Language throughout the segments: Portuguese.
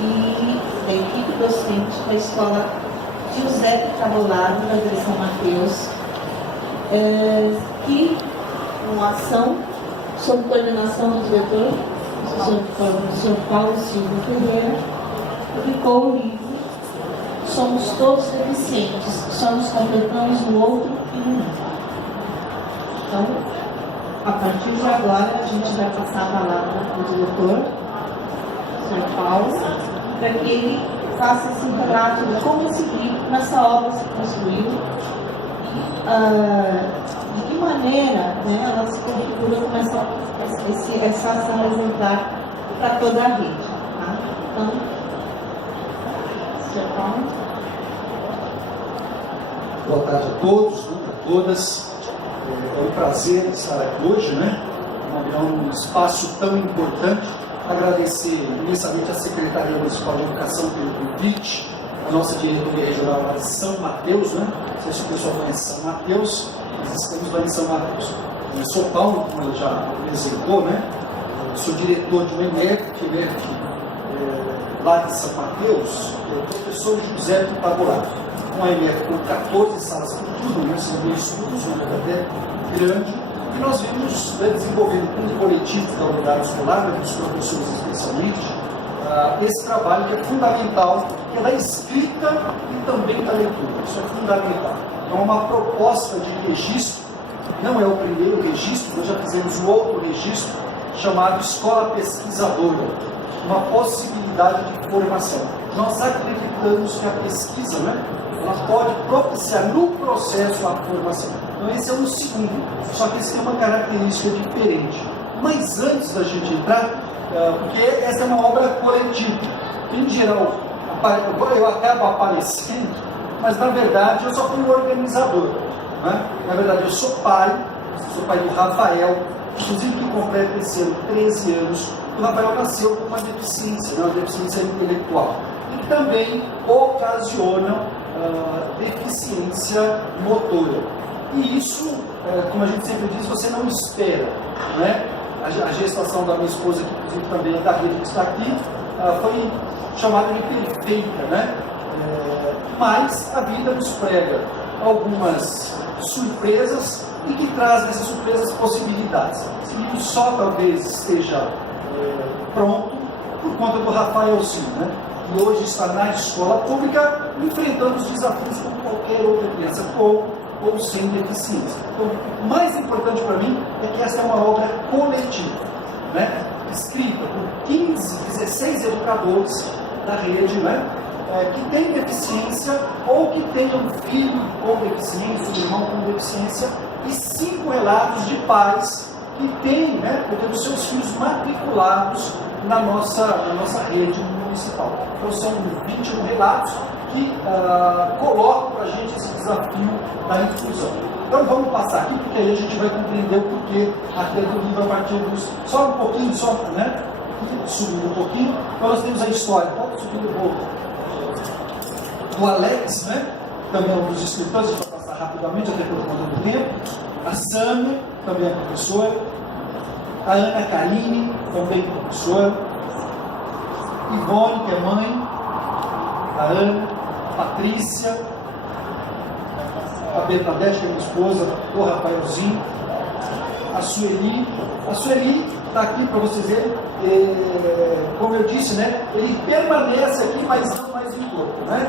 e da equipe docente da escola Giuseppe Cavallaro, da Igreja São Mateus, que, com ação, sob coordenação do diretor, o Sr. Paulo Silva Ferreira, publicou o livro Somos Todos Deficientes, só nos completamos no outro e no mundo. Então, a partir de agora, a gente vai passar a palavra para o diretor, o Sr. Paulo, para que ele faça esse relato de como esse livro, nessa obra se construiu, de que maneira, né, ela se configura como essa ação exemplar para toda a rede. Tá? Então, Sr. Paulo. Boa tarde a todos, a todas. É um prazer estar aqui hoje, né? É um espaço tão importante. Agradecer imensamente à Secretaria Municipal de Educação pelo convite, a nossa diretoria regional lá de São Mateus, né? Não sei se o pessoal conhece São Mateus, nós estamos lá em São Mateus. Eu sou Paulo, como ele já apresentou, né? Eu sou diretor de um EMEC, lá de São Mateus, professor José do Taborado. Uma EMEC com 14 salas por tudo, né? São meio estudos, uma até grande. E nós vimos desenvolvendo com o coletivo da unidade escolar, dos professores especialmente, esse trabalho que é fundamental, que é da escrita e também da leitura. Isso é fundamental. Então, é uma proposta de registro, não é o primeiro registro, nós já fizemos um outro registro chamado Escola Pesquisadora, uma possibilidade de formação. Nós acreditamos que a pesquisa, né, ela pode propiciar no processo a formação. Então esse é o segundo, só que esse tem uma característica diferente. Mas antes da gente entrar, porque essa é uma obra coletiva, em geral, eu acabo aparecendo, mas na verdade eu só fui um organizador. Né? Na verdade eu sou pai do Rafael, inclusive que completa esse ano 13 anos. O Rafael nasceu com uma deficiência, né? Uma deficiência intelectual, e também ocasiona deficiência motora. E isso, como a gente sempre diz, você não espera. Né? A gestação da minha esposa, que inclusive também é da rede que está aqui, foi chamada de perfeita, né? Mas a vida nos prega algumas surpresas e que traz nessas surpresas possibilidades. Esse livro só talvez esteja pronto por conta do Rafael Sim, né? Que hoje está na escola pública enfrentando os desafios como qualquer outra criança, com ou sem deficiência. Então, o mais importante para mim é que essa é uma obra coletiva, né? Escrita por 15, 16 educadores da rede, né? Que tem deficiência ou que tenha um filho com deficiência, um irmão com deficiência, e 5 relatos de pais que têm, né, os seus filhos matriculados na nossa rede municipal. Então são 21 relatos que colocam para a gente esse desafio da inclusão. Então vamos passar aqui, porque aí a gente vai compreender o porquê até do livro a partir dos... Só um pouquinho, né? Subindo um pouquinho. Então nós temos a história, subindo do Alex, né? Também é um dos escritores, a gente vai passar rapidamente, até por conta do tempo. A Sâmia, também é professora. A Ana Karine, também professora. Ivone, que é mãe. A Ana, a Patrícia, a Bernadette, que é minha esposa, o Rafaelzinho, a Sueli. A Sueli está aqui para vocês verem, como eu disse, né, ele permanece aqui, mas não mais em corpo, né?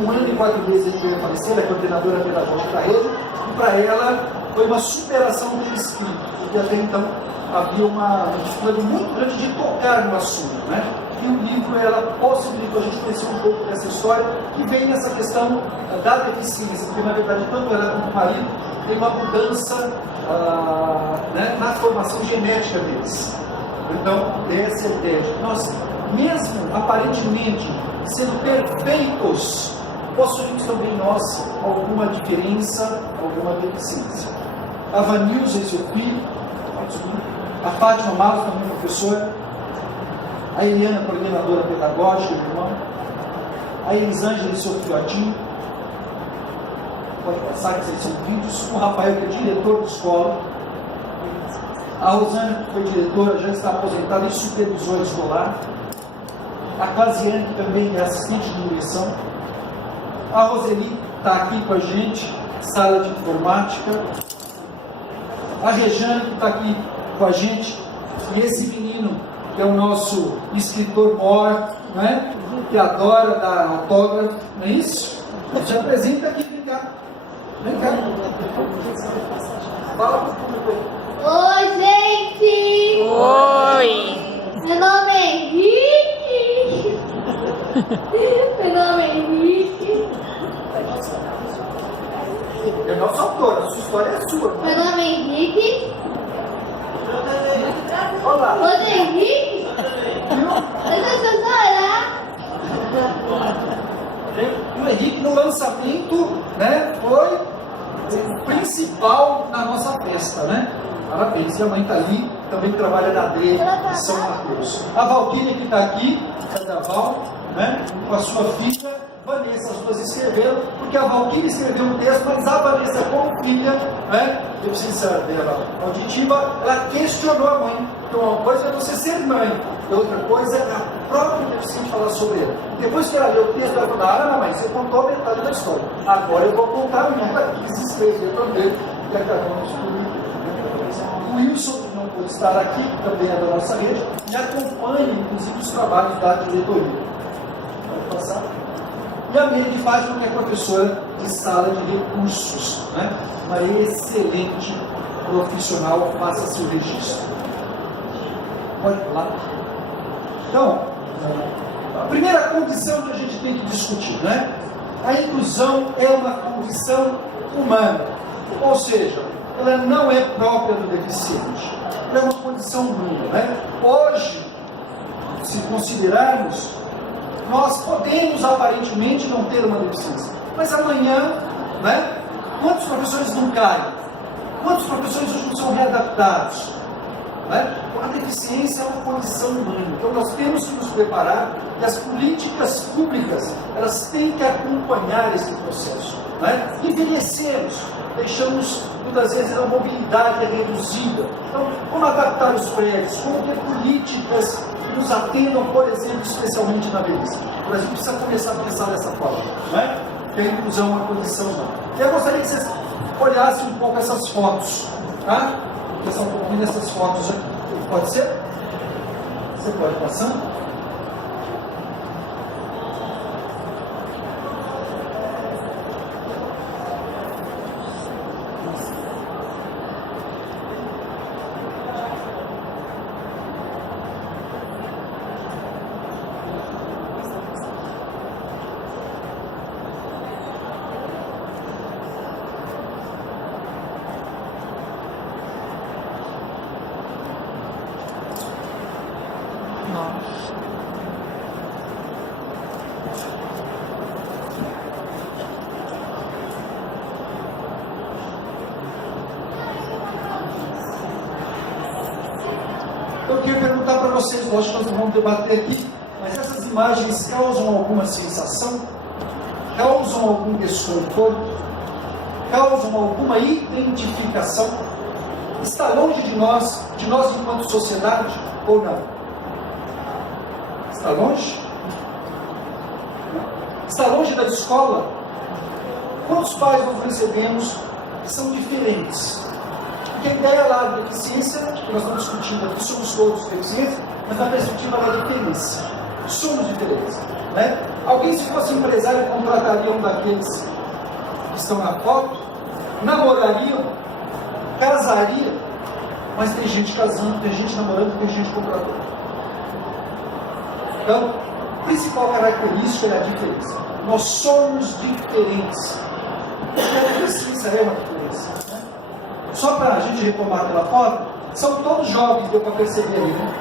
1 ano e 4 meses ele veio a falecer, ela é coordenadora pedagógica da rede, e para ela foi uma superação do espírito, porque até então havia uma dificuldade muito grande de tocar no assunto, né? E o livro, ela possibilitou a gente conhecer um pouco dessa história, que vem nessa questão da deficiência, porque na verdade tanto ela quanto o marido tem uma mudança né, na formação genética deles. Então, essa é a ideia de nós, mesmo aparentemente sendo perfeitos, possuímos também nós alguma diferença, alguma deficiência. A Vanilza e seu filho, a Fátima Matos, também professora, a Eliana, coordenadora pedagógica, irmã, a Elisângela e seu filhotinho, pode passar que vocês são vídeos, o Rafael, que é diretor de escola, a Rosane, que foi diretora, já está aposentada e supervisora escolar, A Claziane, que também é assistente de direção. A Roseli está aqui com a gente, sala de informática. A Rejane, que está aqui com a gente. E esse menino, que é o nosso escritor maior, né? Que adora dar autógrafo, não é isso? Se apresenta aqui, vem cá. Vem cá. Fala para o público aí. Oi, gente! Oi! Meu nome é Henrique! Meu nome é Henrique! É nosso autor, a sua história é sua. Meu nome é Henrique! Olá. Você é Henrique? Eu sou Sara! E o Henrique, no lançamento, né, foi o principal na nossa festa, né? Parabéns. E a mãe está ali, também trabalha na DRE de São Mateus. A Valquíria, que está aqui, cadê a Val, né? Com a sua filha, Vanessa. As duas escreveram, porque a Valquíria escreveu um texto, mas a Vanessa, como filha, né, deficiência dela auditiva, ela questionou a mãe. Então, uma coisa é você ser mãe, e outra coisa é a própria deficiente falar sobre ela. Depois que ela leu o texto, ela falou: ah, não, mãe, você contou a metade da história. Agora eu vou contar a minha, que se escreveu também, que acabamos por. O Wilson, que não pôde estar aqui, também é da nossa rede, e acompanha, inclusive, os trabalhos da diretoria. Pode passar. E a Meire de Fátima, que é professora de sala de recursos, né? Uma excelente profissional, faça seu registro. Pode pular. Então, a primeira condição que a gente tem que discutir, né? A inclusão é uma condição humana, ou seja, ela não é própria do deficiente, ela é uma condição humana, né? Hoje, se considerarmos, nós podemos aparentemente não ter uma deficiência, mas amanhã, né? Quantos professores não caem? Quantos professores hoje não são readaptados? Né? A deficiência é uma condição humana, então nós temos que nos preparar, e as políticas públicas, elas têm que acompanhar esse processo, né? Envelhecemos, deixamos muitas vezes a mobilidade reduzida, então como adaptar os prédios, como ter políticas que nos atendam, por exemplo, especialmente na velhice. O Brasil precisa começar a pensar dessa forma, né? Que a inclusão é uma condição humana. E eu gostaria que vocês olhassem um pouco essas fotos, tá? Pensar um pouquinho nessas fotos aqui. Pode ser? Você pode passar? Eu queria perguntar para vocês, lógico que nós não vamos debater aqui, mas essas imagens causam alguma sensação? Causam algum desconforto? Causam alguma identificação? Está longe de nós enquanto sociedade, ou não? Está longe? Está longe da escola? Quantos pais nós recebemos que são diferentes? Porque a ideia lá da deficiência, que nós estamos discutindo aqui, somos todos deficientes, mas na perspectiva da diferença. Somos diferentes, né? Alguém, se fosse empresário, contrataria um daqueles que estão na foto, namorariam, casariam, mas tem gente casando, tem gente namorando, tem gente contratando. Então, a principal característica é a diferença. Nós somos diferentes. A deficiência é uma diferença, né? Só para a gente retomar aquela foto, são todos jovens, deu para perceber aí, né?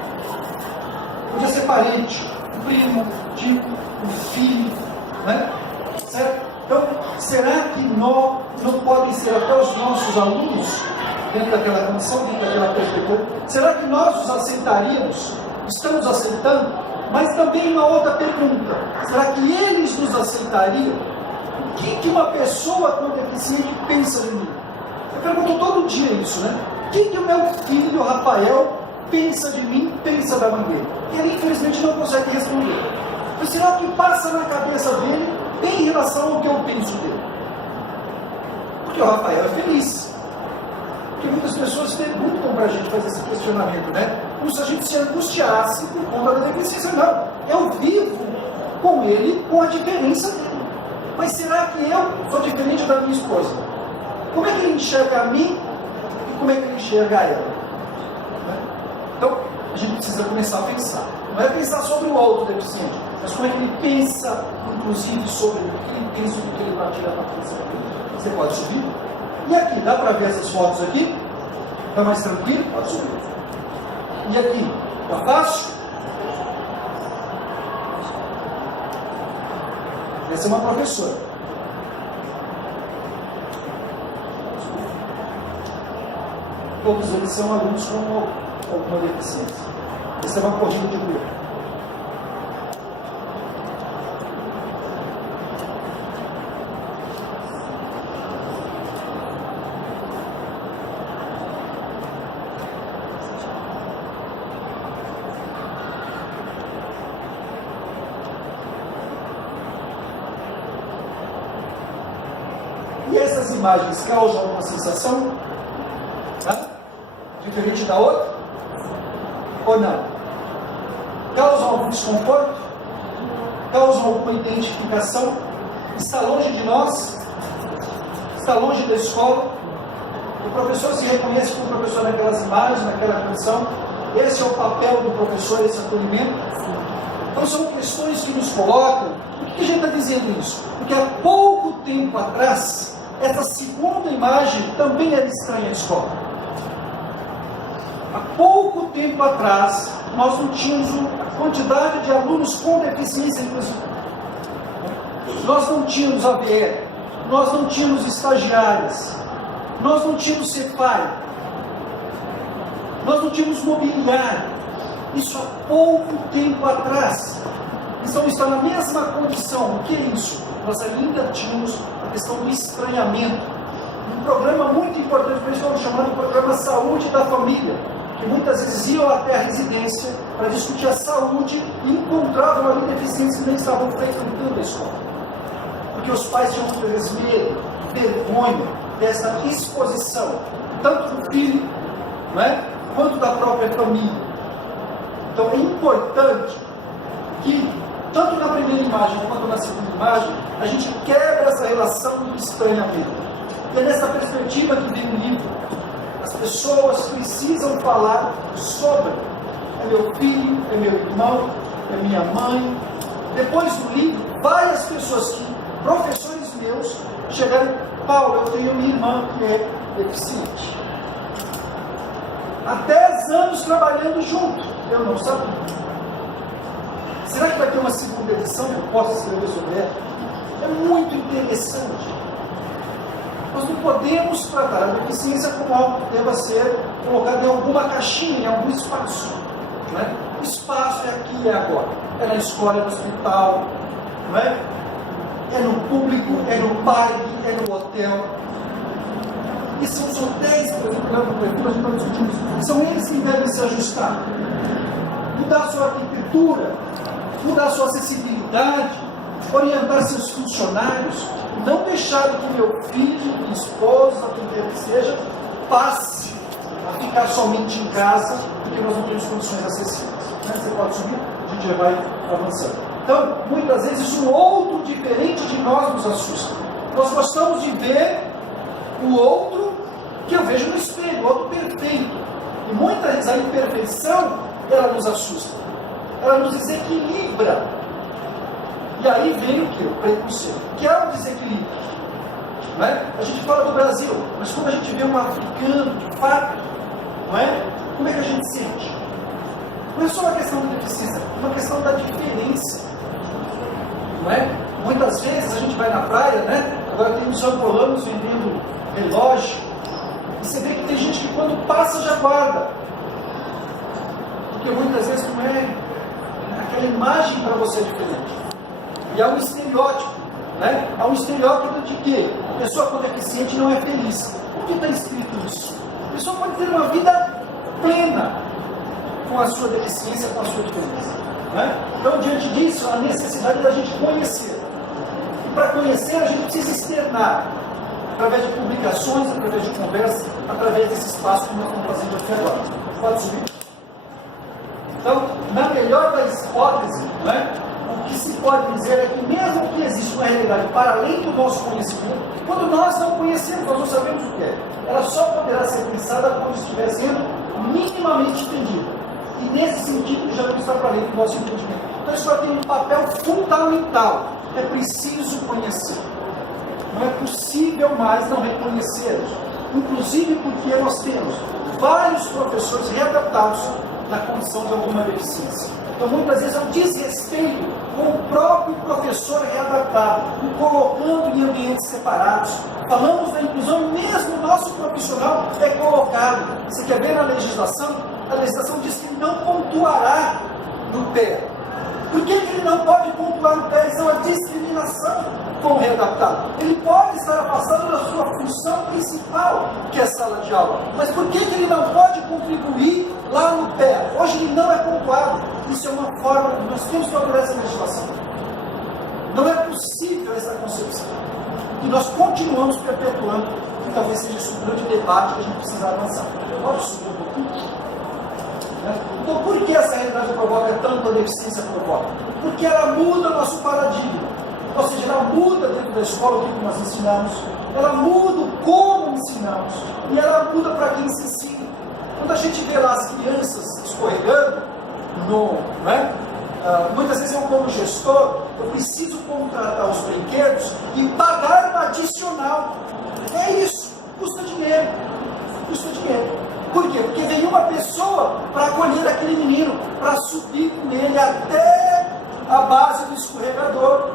Podia ser parente, um primo, um tio, um filho, né? Certo? Então, será que não podem ser até os nossos alunos, dentro daquela condição, dentro daquela perspectiva? Será que nós os aceitaríamos? Estamos aceitando? Mas também uma outra pergunta: será que eles nos aceitariam? O que uma pessoa com deficiente pensa de mim? Eu pergunto todo dia isso, né? O que o meu filho, Rafael, pensa de mim, pensa da mãe dele? E ele, infelizmente, não consegue responder. Mas será que passa na cabeça dele bem em relação ao que eu penso dele? Porque o Rafael é feliz. Porque muitas pessoas perguntam para a gente fazer esse questionamento, né? Como se a gente se angustiasse por conta da deficiência. Não, eu vivo com ele com a diferença dele. Mas será que eu sou diferente da minha esposa? Como é que ele enxerga a mim e como é que ele enxerga ela? Né? Então, a gente precisa começar a pensar. Não é pensar sobre o outro deficiente, mas como é que ele pensa, inclusive, sobre o que ele pensa, o que ele vai tirar para pensar. Você pode subir? E aqui, dá para ver essas fotos aqui? Está mais tranquilo? Pode subir. E aqui, está fácil? Essa é uma professora. Todos eles são alunos com alguma deficiência. Essa é uma corrida de rua. E essas imagens causam alguma sensação? Diferente da outra? Ou não? Causam algum desconforto? Causam alguma identificação? Está longe de nós? Está longe da escola? O professor se reconhece como professor naquelas imagens, naquela condição? Esse é o papel do professor, esse acolhimento? Então são questões que nos colocam. Por que a gente está dizendo isso? Porque há pouco tempo atrás, essa segunda imagem também era estranha à escola. Há pouco tempo atrás, nós não tínhamos a quantidade de alunos com deficiência inclusive. Nós não tínhamos ABE, nós não tínhamos estagiárias, nós não tínhamos CEPAI, nós não tínhamos mobiliário. Isso há pouco tempo atrás. Então está na mesma condição. O que é isso? Nós ainda tínhamos a questão do estranhamento. Um programa muito importante, que eles estão chamando de programa Saúde da Família, que muitas vezes iam até a residência para discutir a saúde e encontravam ali deficientes que nem estavam frequentando a escola. Porque os pais tinham muitas vezes medo, vergonha dessa exposição, tanto do filho, não é? Quanto da própria família. Então é importante que, tanto na primeira imagem quanto na segunda imagem, a gente quebra essa relação do estranhamento. E é nessa perspectiva que vem o livro. As pessoas precisam falar sobre. É meu filho, é meu irmão, é minha mãe. Depois do livro, várias pessoas, professores meus, chegaram: Paulo, eu tenho minha irmã que é deficiente. Há 10 anos trabalhando junto, eu não sabia. Será que vai ter uma segunda edição que eu possa escrever sobre ela? É muito interessante. Nós não podemos tratar a deficiência como algo que deva ser colocado em alguma caixinha, em algum espaço. Né? O espaço é aqui e é agora. É na escola, é no hospital, não é? É no público, é no parque, é no hotel. E são os hotéis, por exemplo, lá no prefeitura, a gente está discutindo isso. São eles que devem se ajustar. Mudar a sua arquitetura, mudar a sua acessibilidade, orientar seus funcionários, não deixar que meu filho, minha esposa, quem quer que seja, passe a ficar somente em casa, porque nós não temos condições acessíveis. Né? Você pode subir, a gente já vai avançando. Então, muitas vezes, o outro diferente de nós nos assusta. Nós gostamos de ver o outro que eu vejo no espelho, o outro perfeito. E muitas vezes a imperfeição, ela nos assusta. Ela nos desequilibra. E aí vem o que? O preconceito. Que é um desequilíbrio. Não é? A gente fala do Brasil, mas quando a gente vê um africano, de fato, não é? Como é que a gente sente? Não é só uma questão da deficiência, é uma questão da diferença. Não é? Muitas vezes a gente vai na praia, né? Agora tem os angolanos vendendo relógio, e você vê que tem gente que quando passa já guarda. Porque muitas vezes não é aquela imagem para você diferente. E há um estereótipo, né? Há um estereótipo de que a pessoa com deficiente não é feliz. Por que está escrito isso? A pessoa pode ter uma vida plena com a sua deficiência, com a sua diferença. Né? Então, diante disso, a necessidade da gente conhecer. E para conhecer, a gente precisa externar, através de publicações, através de conversa, através desse espaço que nós estamos fazendo aqui agora. Pode subir? Então, na melhor das hipóteses, né, o que se pode dizer é que mesmo que exista uma realidade para além do nosso conhecimento, quando nós não conhecemos, nós não sabemos o que é, ela só poderá ser pensada quando estiver sendo minimamente entendida. E nesse sentido já não está para além do nosso entendimento. Então isso tem um papel fundamental. É preciso conhecer. Não é possível mais não reconhecê-los. Inclusive porque nós temos vários professores readaptados na condição de alguma deficiência. Então muitas vezes é um desrespeito com o próprio professor readaptado, o colocando em ambientes separados. Falamos da inclusão, mesmo o nosso profissional é colocado. Você quer ver na legislação? A legislação diz que não pontuará no pé. Por que ele não pode pontuar no pé? Isso é uma discriminação com o readaptado. Ele pode estar afastado da sua função principal, que é a sala de aula. Mas por que ele não pode contribuir lá no pé? Hoje ele não é pontuado. Isso é uma forma, nós temos que alterar essa legislação. Não é possível essa concepção. E nós continuamos perpetuando, que talvez seja esse um grande debate que a gente precisa avançar. Pode subir um pouquinho? Então, por que essa realidade provoca tanto a deficiência provoca? Porque ela muda nosso paradigma. Ou seja, ela muda dentro da escola o que nós ensinamos, ela muda o como ensinamos, e ela muda para quem se ensina. Quando a gente vê lá as crianças escorregando, muitas vezes eu, como gestor, eu preciso contratar os brinquedos e pagar um adicional. É isso, custa dinheiro. Custa dinheiro. Por quê? Porque vem uma pessoa para acolher aquele menino, para subir com ele até a base do escorregador.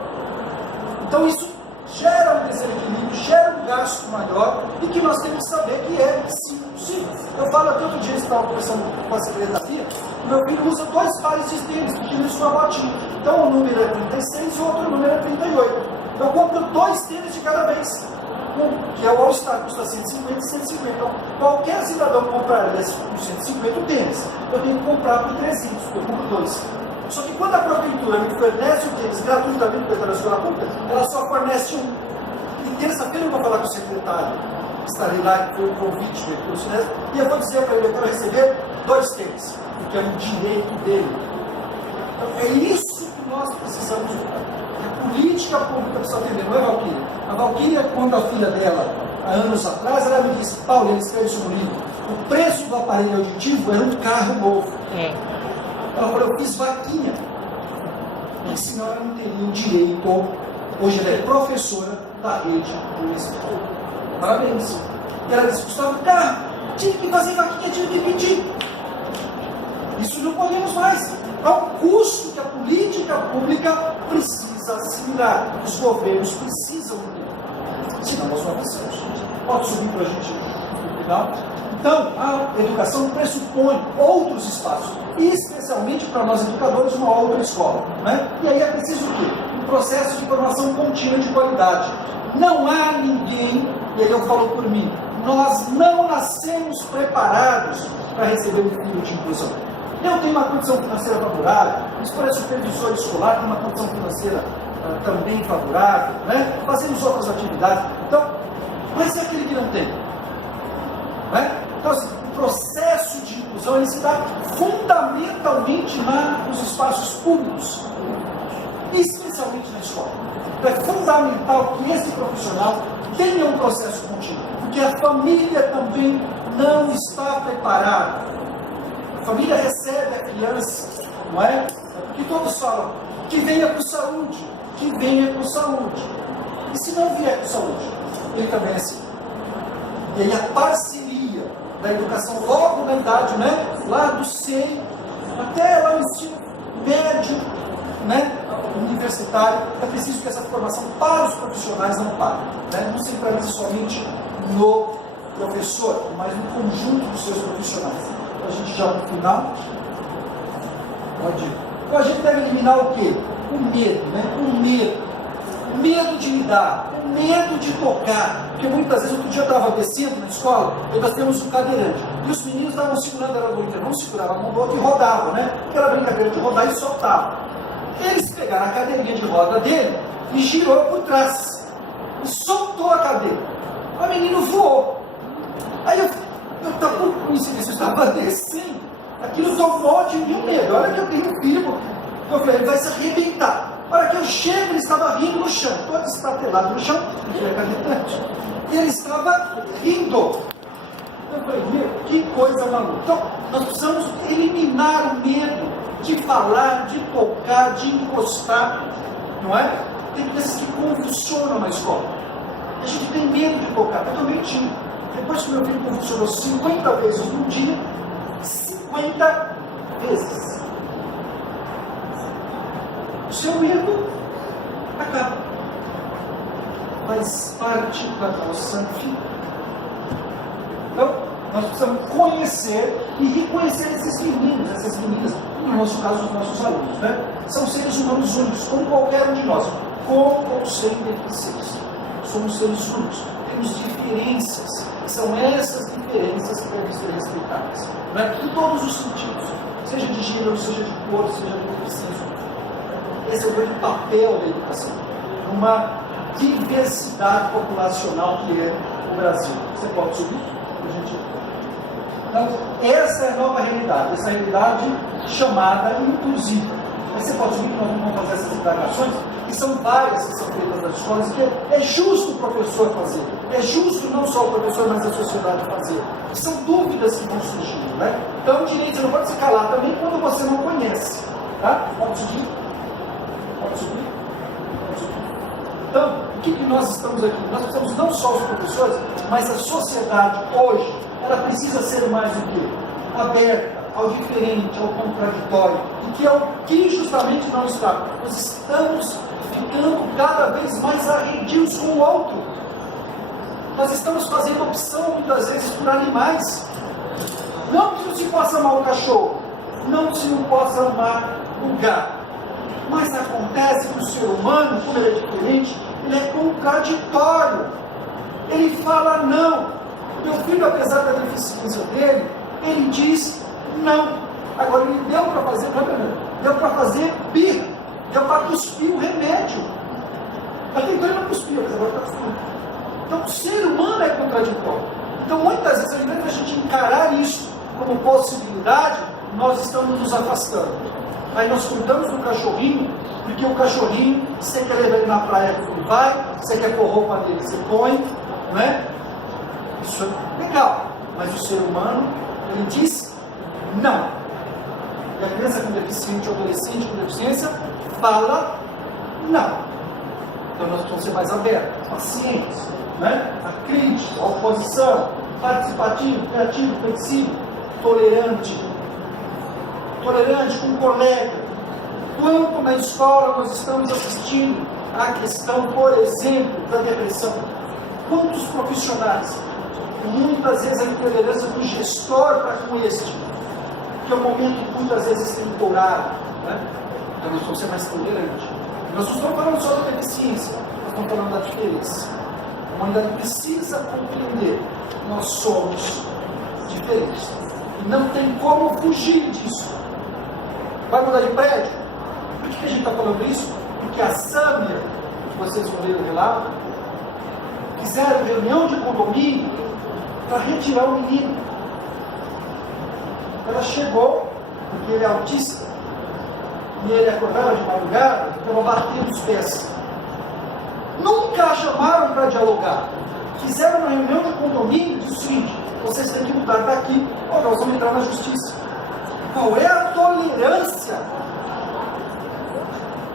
Então isso gera um desequilíbrio, gera um gasto maior e que nós temos que saber que é sim possível. Eu falo até outro dia, estava conversando com a secretaria, meu filho usa 2 pares de tênis, porque ele usa uma botinha. Então o número é 36 e o outro número é 38. Eu compro 2 tênis de cada vez. Que é o All-Star, custa 150 e 150. Então, qualquer cidadão comprar esse por 150 tênis, eu tenho que comprar por 300, eu compro 2. Só que quando a prefeitura me fornece o tênis gratuitamente para a escola pública, ela só fornece um. E terça-feira eu vou falar com o secretário, estarei lá, que foi um convite do curso, e eu vou dizer para ele, eu quero receber 2 tênis, porque é um direito dele. Então, é isso que nós precisamos mudar. A política pública precisa atender, não é, Valquíria? A Valquíria, quando a filha dela, há anos atrás, ela me disse, Paulo, ele escreve isso no livro, o preço do aparelho auditivo era um carro novo. Ela falou, eu fiz vaquinha, porque senão ela não teria o direito. Hoje ela é professora da rede municipal. Parabéns. E ela disse, Gustavo, carro, tive que fazer vaquinha, tive que pedir. Isso não podemos mais. É um custo que a política pública precisa assimilar. Os governos precisam ter. Senão nós não avançamos. Pode subir para a gente no final. Então, a educação pressupõe outros espaços, especialmente para nós educadores, uma outra escola. Né? E aí é preciso o quê? Um processo de formação contínua de qualidade. Não há ninguém, e aí eu falo por mim, nós não nascemos preparados para receber um filho de inclusão. Eu tenho uma condição financeira favorável, o supervisor escolar tem uma condição financeira também favorável, né? Fazemos outras atividades. Então, mas é aquele que não tem. Né? Então, assim, o processo de inclusão ele se dá fundamentalmente nos espaços públicos, especialmente na escola. Então, é fundamental que esse profissional tenha um processo contínuo, porque a família também não está preparada. A família recebe a criança, não é? Porque todos falam que venha com saúde, que venha com saúde. E se não vier com saúde, ele também é assim. E aí a parceria da educação logo na idade, né? Lá do SEI, até lá no ensino médio, né? Universitário, é preciso que essa formação para os profissionais não pare. Né? Não se centralize somente no professor, mas no conjunto dos seus profissionais. A gente já no final pode ir. Então a gente deve eliminar o quê? O medo, né? O medo de lidar, o medo de tocar. Porque muitas vezes, outro dia eu estava descendo na escola, e nós temos um cadeirante. E os meninos estavam segurando ela do intervalo, seguravam a mão do outro e rodavam, né? Aquela brincadeira de rodar e soltava. Eles pegaram a cadeirinha de roda dele e girou por trás. E soltou a cadeira. O menino voou. Aí eu por coincidência, eu estava descendo. Aquilo tomou de mim o medo. Olha que eu tenho um filho. Eu falei, ele vai se arrebentar. A hora que eu chego, ele estava rindo no chão. Todo estatelado no chão. Ele é cadeirante. E ele estava rindo. Eu falei, meu, que coisa maluca. Então, nós precisamos eliminar o medo de falar, de tocar, de encostar. Não é? Tem crianças que convulsionam na escola. A gente tem medo de tocar. Eu também tinha. Depois que meu filho convulsionou 50 vezes no dia, 50 vezes. O seu medo acaba. Faz parte da nossa vida. Então, nós precisamos conhecer e reconhecer esses meninos, essas meninas, no nosso caso, os nossos alunos, né? São seres humanos únicos, como qualquer um de nós, com ou sem deficiência. Somos seres únicos, temos diferenças. São essas diferenças que devem ser respeitadas, né? Em todos os sentidos, seja de gênero, seja de cor, seja de deficiência. Esse é o grande papel da educação, uma diversidade populacional que é o Brasil. Você pode subir? Então, essa é a nova realidade, essa realidade chamada inclusiva. Mas você pode subir que nós vamos fazer essas indagações, que são várias que são feitas nas escolas, que é justo o professor fazer, é justo não só o professor, mas a sociedade fazer. Que são dúvidas que vão surgindo, né? Então, direito, você não pode se calar também quando você não conhece. Tá? Pode subir? Pode subir? Pode subir. Então, o que nós estamos aqui? Nós precisamos não só os professores, mas a sociedade hoje, ela precisa ser mais o quê? Aberta ao diferente, ao contraditório, e que é o que justamente não está. Nós estamos ficando cada vez mais arredios com o outro. Nós estamos fazendo opção muitas vezes por animais. Não que não se possa amar o cachorro, não que se não possa amar o gato. Mas acontece que o ser humano, como ele é diferente, ele é contraditório. Ele fala não. Meu filho, apesar da deficiência dele, ele diz não. Agora ele deu para fazer, deu para fazer birra, deu para cuspir o remédio. Até então ele não cuspiu, mas agora está cuspindo. Então o ser humano é contraditório. Então muitas vezes, ao invés de a gente encarar isso como possibilidade, nós estamos nos afastando. Aí nós cuidamos do cachorrinho, porque o cachorrinho, você quer levar ele na praia, ele vai, você quer pôr roupa dele, você põe, não é? Isso é legal, mas o ser humano, ele diz não. E a criança com deficiente, o adolescente com deficiência, fala não. Então nós precisamos ser mais abertos, pacientes, né? A crítica, a oposição, participativo, criativo, flexível, tolerante com o colega. Quanto na escola nós estamos assistindo à questão, por exemplo, da depressão. Quantos profissionais, muitas vezes a intolerância do gestor para com este, que é um momento que muitas vezes tem temporário, né? Então nós vamos ser mais tolerantes. Nós não estamos falando só da deficiência, nós estamos falando da diferença. A humanidade precisa compreender que nós somos diferentes. E não tem como fugir disso. Vai mudar de prédio? Por que a gente está falando isso? Porque a Sâmia, que vocês vão ler o relato, fizeram reunião de condomínio para retirar o menino. Ela chegou, porque ele é autista, e ele acordava de madrugada, estava batendo os pés. Nunca a chamaram para dialogar. Fizeram uma reunião de condomínio e disse o seguinte: vocês têm que mudar daqui, ou nós vamos entrar na justiça. Qual é a tolerância?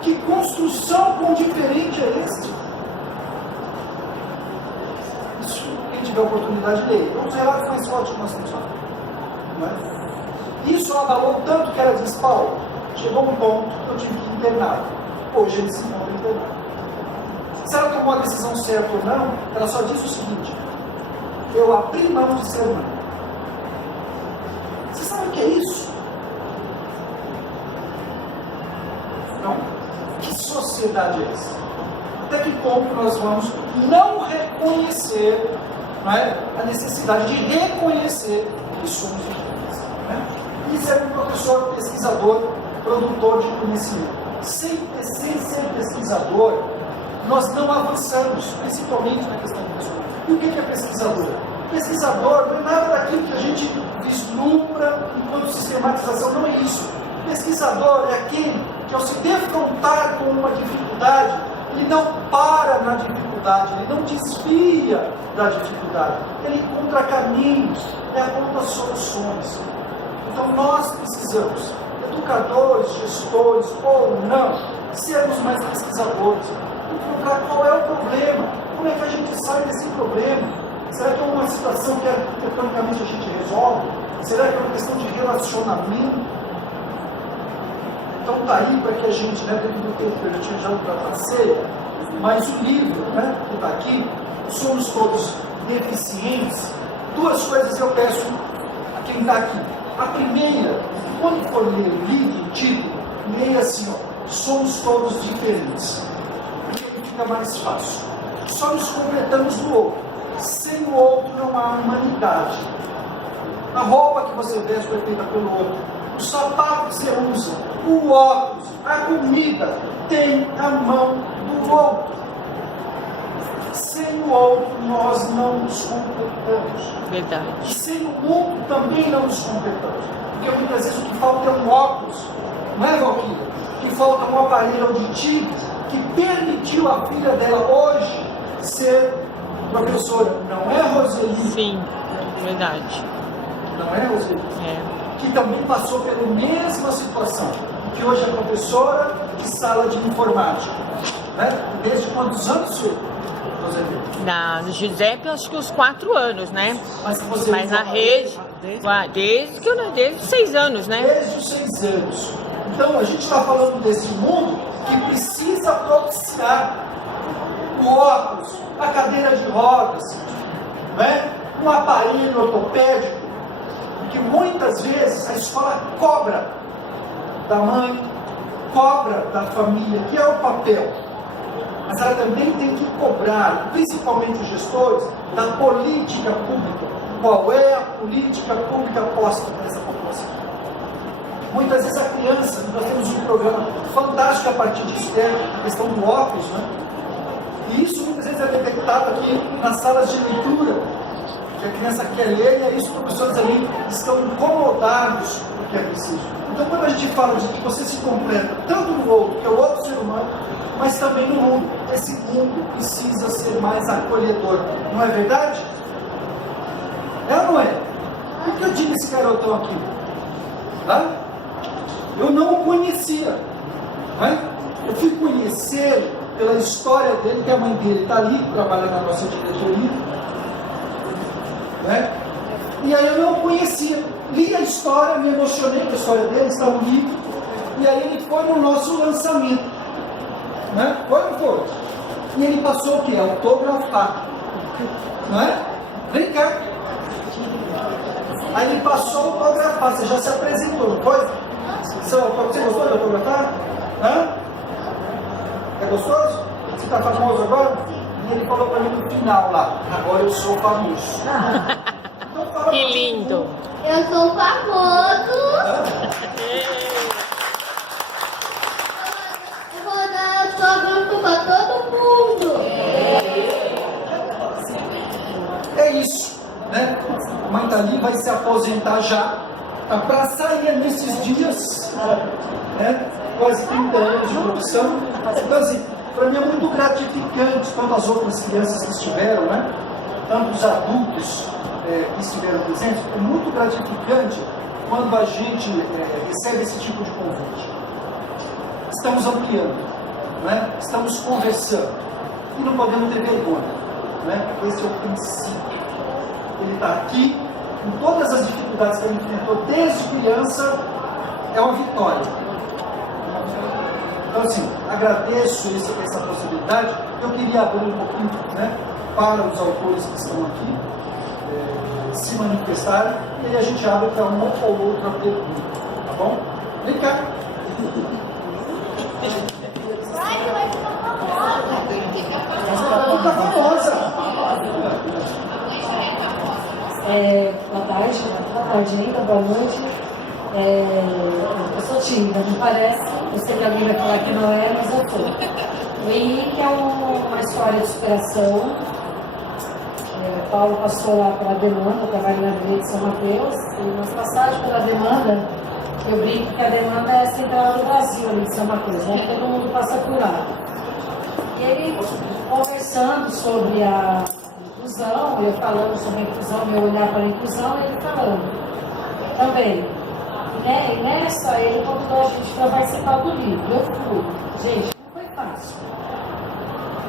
Que construção quão diferente é este? Isso, quem tiver oportunidade de ler. Vamos relatos mais fortes que nós temos lá. Não é? Isso abalou tanto que ela diz: Paulo, chegou um ponto que eu tive que internar. Hoje ele se encontra internado. Se ela tomou a decisão certa ou não, ela só diz o seguinte: eu abri mão de ser humano. Você sabe o que é isso? Não. Que sociedade é essa? Até que ponto nós vamos não reconhecer, não é, a necessidade de reconhecer que somos diferentes? Né? Isso é um professor, pesquisador, produtor de conhecimento. sem ser pesquisador, nós não avançamos, principalmente na questão pessoal. E o que é pesquisador? Pesquisador não é nada daquilo que a gente vislumbra enquanto sistematização, não é isso. Pesquisador é aquele que, ao se defrontar com uma dificuldade, ele não para na dificuldade, ele não desvia da dificuldade, ele encontra caminhos, ele aponta soluções. Então nós precisamos, educadores, gestores ou não, sermos mais pesquisadores, e procurar qual é o problema, como é que a gente sai desse problema. Será que é uma situação que arquitetonicamente a gente resolve? Será que é uma questão de relacionamento? Então está aí para que a gente, dentro do tempo que a gente já ultrapassei, mas o livro, que está aqui, somos todos deficientes. Duas coisas eu peço a quem está aqui. A primeira, quando for ler o livro, o título, leia assim, somos todos diferentes. Porque fica mais fácil. Só nos completamos do outro. Sem o outro não há humanidade. A roupa que você veste foi feita pelo outro. O sapato que você usa, o óculos, a comida, tem a mão do outro. Sem o outro nós não nos completamos. Verdade. Sem o mundo também não nos completamos. Porque muitas vezes o que falta é um óculos, não é, Valquíria? Que falta um aparelho auditivo que permitiu a filha dela hoje ser professora. Não é, Roseli? Sim, verdade. Não é, Roseli? É. Que também passou pela mesma situação, que hoje é professora de sala de informática. Desde quantos anos, foi, Roseli? No Giuseppe, acho que uns 4 anos, né? Mas na rede, desde 6 anos, né? Desde os 6 anos. Então, a gente está falando desse mundo que precisa propiciar o óculos, a cadeira de rodas, um aparelho ortopédico, que muitas vezes a escola cobra da mãe, cobra da família, que é o papel. Mas ela também tem que cobrar, principalmente os gestores, da política pública. Qual é a política pública posta para essa população? Muitas vezes a criança, nós temos um programa fantástico a partir disso, que é a questão do óculos, E isso muitas vezes é detectado aqui nas salas de leitura, que a criança quer ler, e aí os professores ali estão incomodados com o que é preciso. Então, quando a gente fala de que você se completa tanto no outro, que é o outro ser humano, mas também no mundo, esse mundo precisa ser mais acolhedor. Não é verdade? É ou não é? Por que eu digo esse garotão aqui? Eu não o conhecia. Eu fui conhecer pela história dele, que a mãe dele está ali, trabalha na nossa diretoria. E aí eu não o conhecia. Li a história, me emocionei com a história dele, está no livro. E aí ele foi no nosso lançamento. Foi ou não foi? E ele passou o quê? Autografar. Vem cá. Aí ele passou a autografar. Você já se apresentou, não foi? Você gostou de autografar? É gostoso? Você está famoso agora? E ele falou para mim no final lá, agora eu sou famoso. Então, que lindo! Eu sou famoso. Eu vou dar autógrafo para todo mundo. É isso, A mãe está ali, vai se aposentar já. Para sair nesses dias, quase 30 anos de profissão. Então, assim, para mim é muito gratificante, quanto as outras crianças que estiveram, tanto os adultos que estiveram presentes, é muito gratificante quando a gente recebe esse tipo de convite. Estamos ampliando, estamos conversando, e não podemos ter vergonha, esse é o princípio. Ele está aqui, com todas as dificuldades que ele enfrentou desde criança, é uma vitória. Então, assim, agradeço essa possibilidade. Eu queria abrir um pouquinho para os autores que estão aqui se manifestarem, e aí a gente abre para uma ou outra pergunta, tá bom? Vem cá. Vai ficar famosa. Fica famosa. Boa tarde ainda, boa noite. Eu sou tímida, não parece? Eu sei que alguém vai falar que não é, mas eu sou. O Henrique é uma história de superação. Paulo passou lá pela demanda, eu trabalho na Avenida de São Mateus, e nas passagens pela demanda, eu brinco que a demanda é a central do Brasil ali de São Mateus, né? Todo mundo passa por lá. E ele conversando sobre a inclusão, eu falando sobre a inclusão, meu olhar para a inclusão, ele falando também. E nessa, ele convidou a gente para participar do livro. Eu fui. Gente, não foi fácil.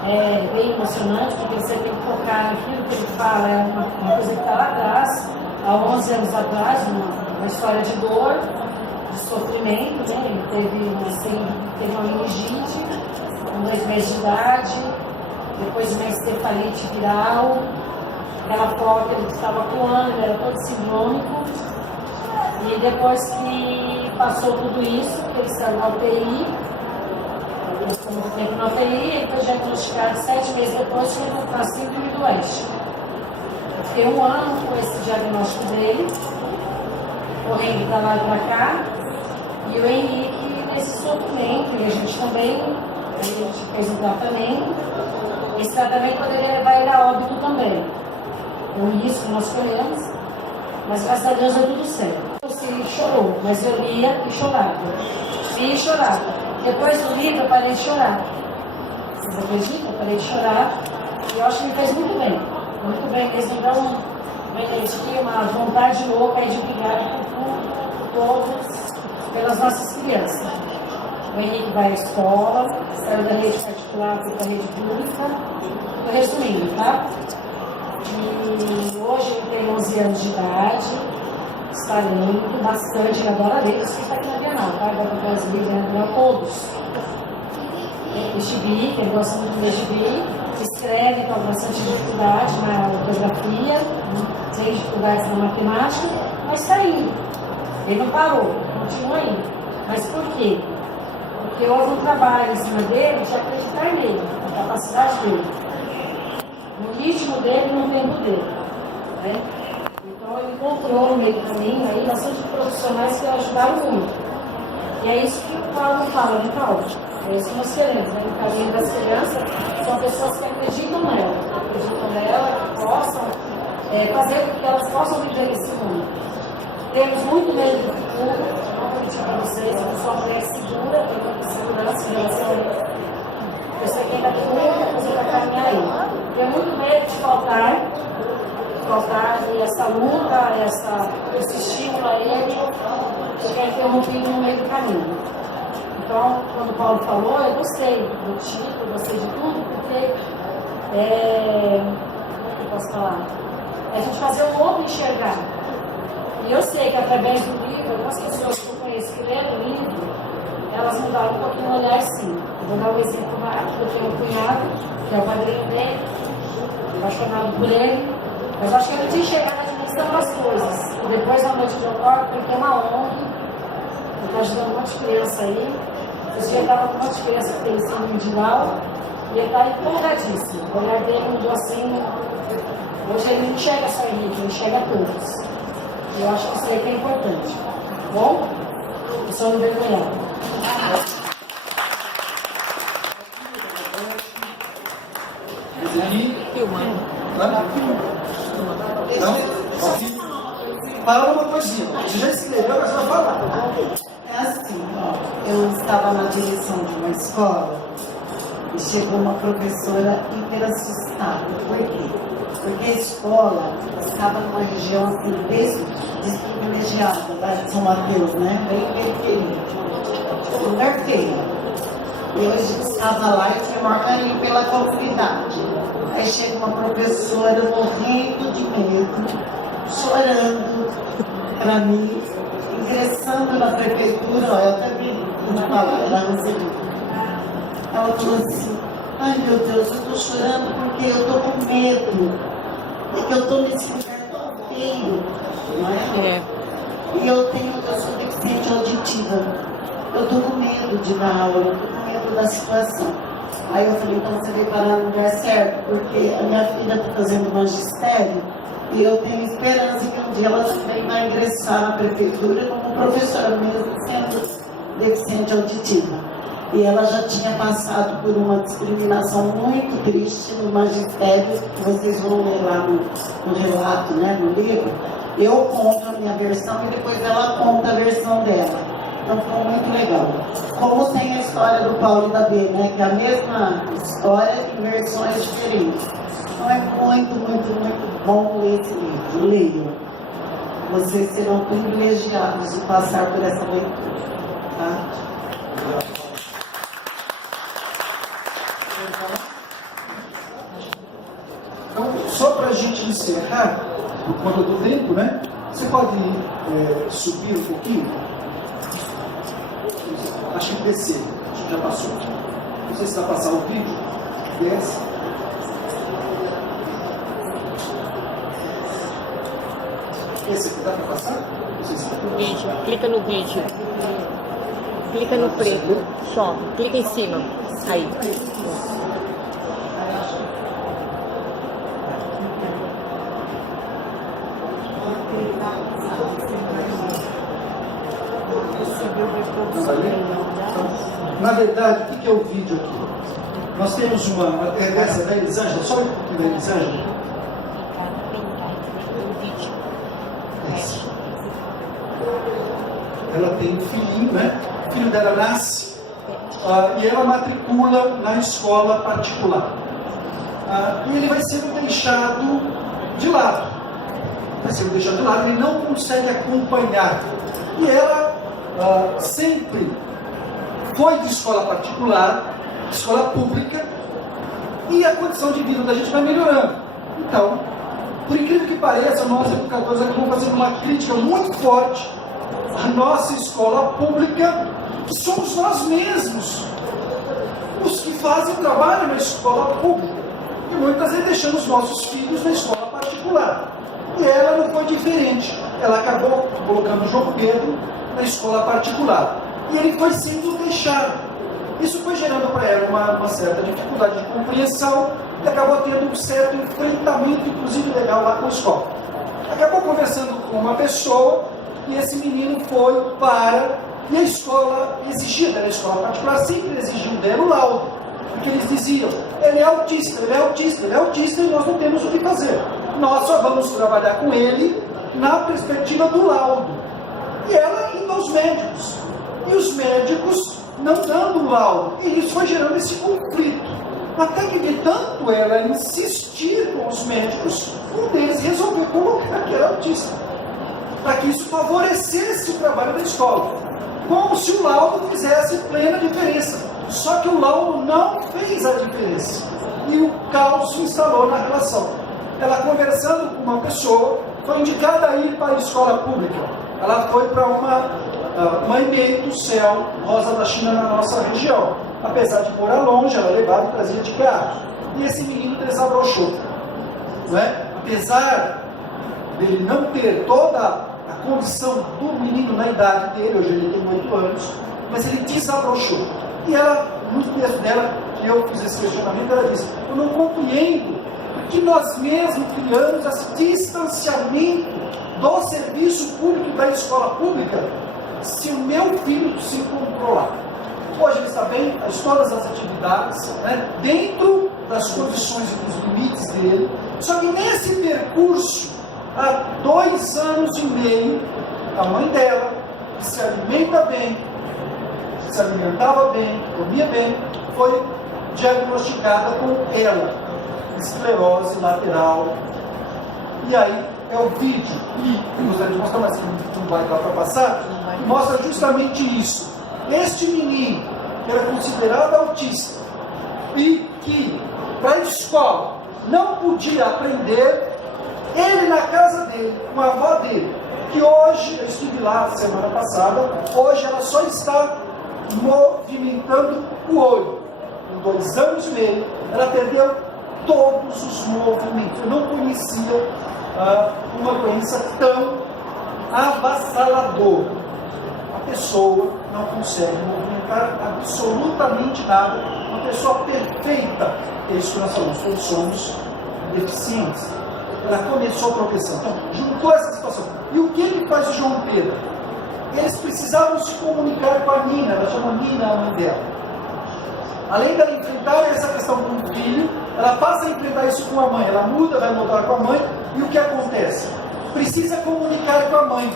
É bem emocionante, porque você tem que focar naquilo que ele fala, é uma coisa que está lá atrás, há 11 anos atrás, uma história de dor, de sofrimento, né? Ele teve uma meningite, com 2 meses de idade, depois uma encefalite viral, aquela foto ele estava coando, ele era todo sindrômico, e depois que passou tudo isso, ele saiu da UTI, ficou muito tempo na UTI, ele foi diagnosticado 7 meses depois com a síndrome do Oeste. Eu fiquei 1 ano com esse diagnóstico dele, correndo para lá e para cá, e o Henrique nesse sofrimento, e a gente também, a gente fez um tratamento, esse tratamento poderia levar ele a óbito também. É um risco que nós corremos, mas graças a Deus deu tudo certo. Ele chorou, mas eu lia e chorava. Lia e chorava. Depois do livro eu parei de chorar. Vocês acreditam? Eu parei de chorar. E eu acho que me fez muito bem. Muito bem mesmo. Então, eu tinha uma vontade louca de brigar por todos, pelas nossas crianças. O Henrique vai à escola, saiu da rede particular para a rede pública. Estou resumindo, tá? E hoje ele tem 11 anos de idade, está lendo bastante, ele adora ler, isso que está aqui na Bienal, tá? Agora eu gosto de ler a todos. O gibi, que ele gosta muito de ler gibi, escreve com bastante dificuldade na ortografia, tem dificuldades na matemática, mas está indo. Ele não parou, continua indo. Mas por quê? Porque houve um trabalho em cima dele de acreditar nele, na capacidade dele. No ritmo dele, no tempo dele. Né? Então ele encontrou no meio do caminho aí bastante profissionais que ajudaram muito. E é isso que o Paulo fala, né, Paulo? É isso que nós queremos, né? No caminho das crianças, são pessoas que acreditam nela, que possam fazer com que elas possam viver nesse mundo. Temos muito medo do futuro, não vou mentir para vocês, eu sou uma mulher segura, tenho muita segurança em relação a isso. Eu sei que ainda tem muita coisa para caminhar aí. Tenho muito medo de faltar e essa luta, esse estímulo a ele, ficar interrompido no meio do caminho. Então, quando o Paulo falou, eu gostei do título, gostei de tudo, porque como eu posso falar? É a gente fazer o outro enxergar. E eu sei que através do livro, algumas pessoas que eu conheço que leram o livro, elas mudaram um pouquinho o olhar, sim. Eu vou dar um exemplo rápido. Eu tenho um cunhado, que é o padrinho dele, apaixonado por ele, mas acho que ele tinha chegado na dimensão das coisas. E depois, na noite de outono, ele tem uma ONG, ele está ajudando um monte de criança aí. Esse dia estava com um monte de criança que tem síndrome de Down, e ele está empolgadíssimo. O olhar dele mudou assim. Hoje ele não enxerga só Henrique, ele enxerga todos. E eu acho que isso aí que é importante. Tá bom? Eu sou envergonhada. Filmando. Não? Fala uma coisinha. Você já escreveu, mas vai falar. É assim, ó. Eu estava na direção de uma escola e chegou uma professora hiper assustada. Por quê? Porque a escola estava numa região assim, desprivilegiada, lá de São Mateus, né? Bem periferia. Lugar feio. E hoje estava lá e tinha maior carinho pela comunidade. Aí chega uma professora morrendo de medo, chorando para mim, ingressando na prefeitura, ó, eu também não falava, ela recebeu. Ela falou assim, ai meu Deus, eu estou chorando porque eu estou com medo, porque eu estou nesse lugar tão feio, não é? E eu sou deficiente auditiva, eu estou com medo de dar aula, eu estou com medo da situação. Aí eu falei, então você veio parar no lugar certo, porque a minha filha está fazendo magistério e eu tenho esperança que um dia ela também vai ingressar na prefeitura como professora, mesmo sendo deficiente auditiva. E ela já tinha passado por uma discriminação muito triste no magistério, que vocês vão ler lá no relato, né, no livro. Eu conto a minha versão e depois ela conta a versão dela. Então foi muito legal. Como tem a história do Paulo e da B, né, que é a mesma história em versões diferentes. Então é muito, muito, muito bom ler esse livro. Leiam. Vocês serão privilegiados de passar por essa leitura. Tá? Então, só para a gente encerrar, por conta do tempo, né? Você pode subir um pouquinho? Acho que descer, acho que já passou. Não sei se vai passar o vídeo. Desce. Esse aqui dá para passar? Não sei se Vídeo, clica no vídeo. Clica no preto, só. Clica em cima. Aí. Na verdade, o que é o vídeo aqui? Nós temos uma essa da Elisângela, só um pouquinho da Elisângela. Ela tem um filhinho, né? O filho dela nasce e ela matricula na escola particular. E ele vai sendo deixado de lado. Ele não consegue acompanhar. E ela sempre foi de escola particular, escola pública, e a condição de vida da gente vai melhorando. Então, por incrível que pareça, nós educadores aqui vamos fazer uma crítica muito forte à nossa escola pública, que somos nós mesmos, os que fazem trabalho na escola pública, e muitas vezes deixamos nossos filhos na escola particular. E ela não foi diferente, ela acabou colocando o João Pedro na escola particular. E ele foi sendo deixado. Isso foi gerando para ela uma certa dificuldade de compreensão e acabou tendo um certo enfrentamento, inclusive legal, lá com a escola. Acabou conversando com uma pessoa e esse menino foi para... E a escola exigia dela, a escola particular sempre exigiu dela o laudo. Porque eles diziam, ele é autista, ele é autista, ele é autista e nós não temos o que fazer. Nós só vamos trabalhar com ele na perspectiva do laudo. E ela indo aos médicos. E os médicos não dando o laudo. E isso foi gerando esse conflito. Até que de tanto ela insistir com os médicos, um deles resolveu colocar que era autista. Para que isso favorecesse o trabalho da escola. Como se o laudo fizesse plena diferença. Só que o laudo não fez a diferença. E o caos se instalou na relação. Ela conversando com uma pessoa, foi indicada a ir para a escola pública. Ela foi para uma EMEI do céu, Rosa da China, na nossa região. Apesar de morar longe, ela levava e trazia de carro. E esse menino desabrochou. Não é? Apesar dele não ter toda a condição do menino na idade dele, hoje ele tem 8 anos, mas ele desabrochou. E ela, no texto dela, que eu fiz esse questionamento, ela disse, eu não compreendo que nós mesmos criamos esse distanciamento do serviço público da escola pública se o meu filho se controlar. Hoje ele está bem, faz todas as atividades, né, dentro das condições e dos limites dele, só que nesse percurso, há 2 anos e meio, a mãe dela, que se alimenta bem, se alimentava bem, comia bem, foi diagnosticada com ela, esclerose lateral. E aí é o vídeo, eu gostaria de mostrar, mas não vai dar para passar, mostra justamente isso. Este menino, que era considerado autista, e que para a escola não podia aprender, ele na casa dele, com a avó dele, que hoje, eu estive lá semana passada, hoje ela só está movimentando o olho. Em 2 anos e meio, ela perdeu todos os movimentos. Eu não conhecia uma doença tão avassaladora. A pessoa não consegue movimentar absolutamente nada. Uma pessoa perfeita. É isso que nós falamos, todos somos deficientes. Ela começou a tropeçar. Então, juntou essa situação. E o que ele faz o João Pedro? eles precisavam se comunicar com a Nina, ela chama Nina a mãe dela. Além dela enfrentar essa questão com o filho, ela passa a enfrentar isso com a mãe, ela muda, vai mudar com a mãe, e o que acontece? Precisa comunicar com a mãe.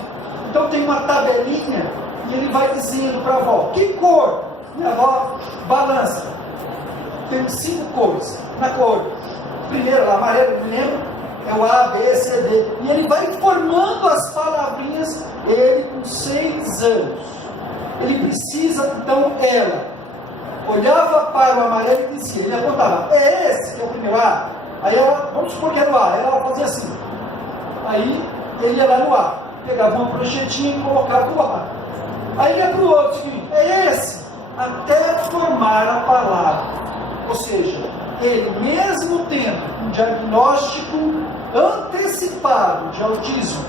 Então tem uma tabelinha, e ele vai dizendo para a avó, que cor? Minha avó balança. Tem 5 cores. Na cor, primeiro, amarelo, eu me lembro, é o A, B, C, D. E ele vai formando as palavrinhas, ele com 6 anos. Ele precisa, então, ela olhava para o amarelo e dizia, ele apontava, é esse que é o primeiro A. Aí ela, vamos supor que era o A, ela fazia assim. Aí ele ia lá no A, pegava uma pranchetinha e colocava o A. Aí ia para o outro, é esse, até formar a palavra. Ou seja, ele mesmo tendo um diagnóstico antecipado de autismo,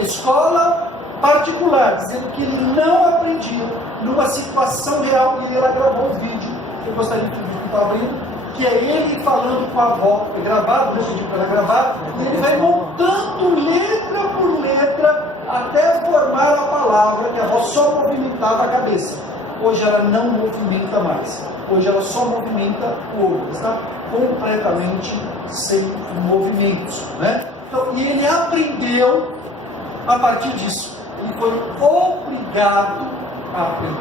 escola particular, dizendo que ele não aprendia numa situação real, e ela gravou um vídeo, que eu gostaria que o vídeo está abrindo, que é ele falando com a avó, é gravado, eu pedi para ela gravar, e ele vai montando letra por letra até formar a palavra, que a avó só movimentava a cabeça. Hoje ela não movimenta mais. Hoje ela só movimenta o olho. Está completamente sem movimentos. Né? Então, e ele aprendeu a partir disso. Ele foi obrigado a aprender.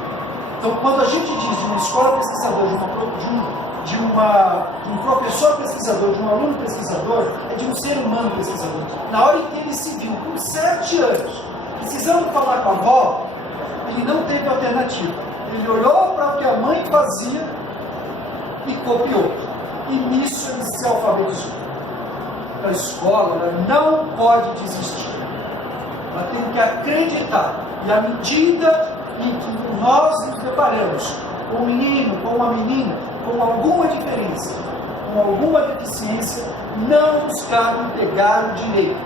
Então, quando a gente diz de uma escola pesquisadora, de um professor pesquisador, de um aluno pesquisador, é de um ser humano pesquisador. Na hora em que ele se viu, com 7 anos, precisando falar com a avó, ele não teve alternativa. Ele olhou para o que a mãe fazia e copiou. E nisso ele se alfabetizou. A escola, ela não pode desistir. Ela tem que acreditar. E à medida em que nós nos deparamos com um menino, com uma menina, com alguma diferença, com alguma deficiência, não nos cabe pegar o direito.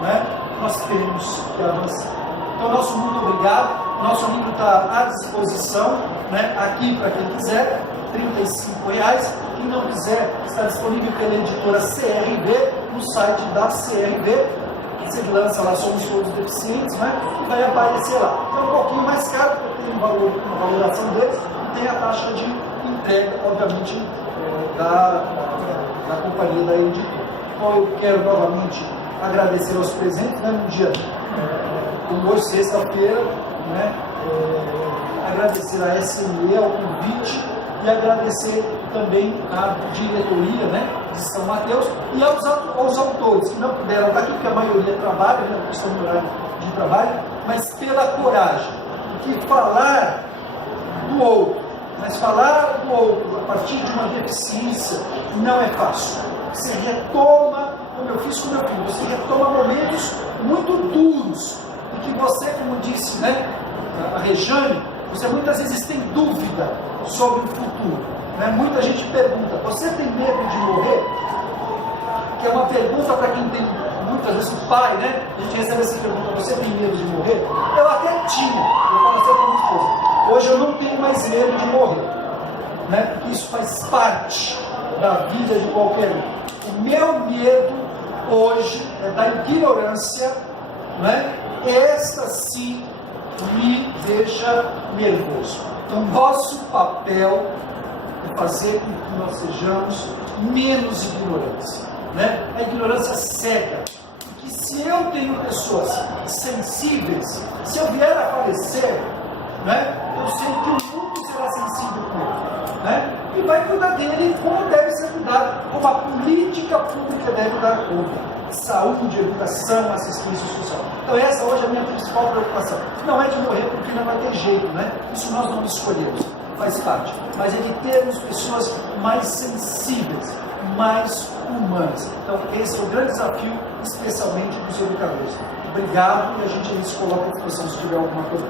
Não é? Nós temos que avançar. Então, nosso muito obrigado. Nosso livro está à disposição, né, aqui para quem quiser, R$35. Quem não quiser, está disponível pela editora CRV, no site da CRV. Você lança lá, somos todos deficientes, né, e vai aparecer lá. É um pouquinho mais caro, porque tem uma valoração deles, e tem a taxa de entrega, obviamente, da companhia da editora. Então, eu quero novamente agradecer aos presentes, né, no dia como hoje, sexta-feira, né, agradecer a SME ao convite e agradecer também à diretoria, né, de São Mateus e aos autores que não puderam estar aqui, porque a maioria trabalha, né, porque estão no horário de trabalho, mas pela coragem, que falar do outro, mas falar do outro a partir de uma deficiência não é fácil. Você retoma, como eu fiz com meu filho, você retoma momentos muito duros, e que você, como disse, né, a Rejane, você muitas vezes tem dúvida sobre o futuro. Né? Muita gente pergunta, você tem medo de morrer? Que é uma pergunta para quem tem, muitas vezes o pai, né? A gente recebe essa pergunta, você tem medo de morrer? Eu até tinha, eu falo assim para minha esposa, hoje eu não tenho mais medo de morrer. Né? Porque isso faz parte da vida de qualquer um. O meu medo hoje é da ignorância, né? Esta sim me deixa nervoso. Então, nosso papel é fazer com que nós sejamos menos ignorantes. Né? A ignorância cega. Que se eu tenho pessoas sensíveis, se eu vier a falecer, né, eu sei que o mundo será sensível com ele. Né? E vai cuidar dele como deve ser cuidado, como a política pública deve dar conta. Saúde, educação, assistência social. Então essa hoje é a minha principal preocupação. Não é de morrer porque não vai ter jeito, né? Isso nós não escolhemos, faz parte. Mas é de termos pessoas mais sensíveis, mais humanas. Então esse é o grande desafio, especialmente dos educadores. Obrigado e a gente aí se coloca à disposição se tiver alguma coisa.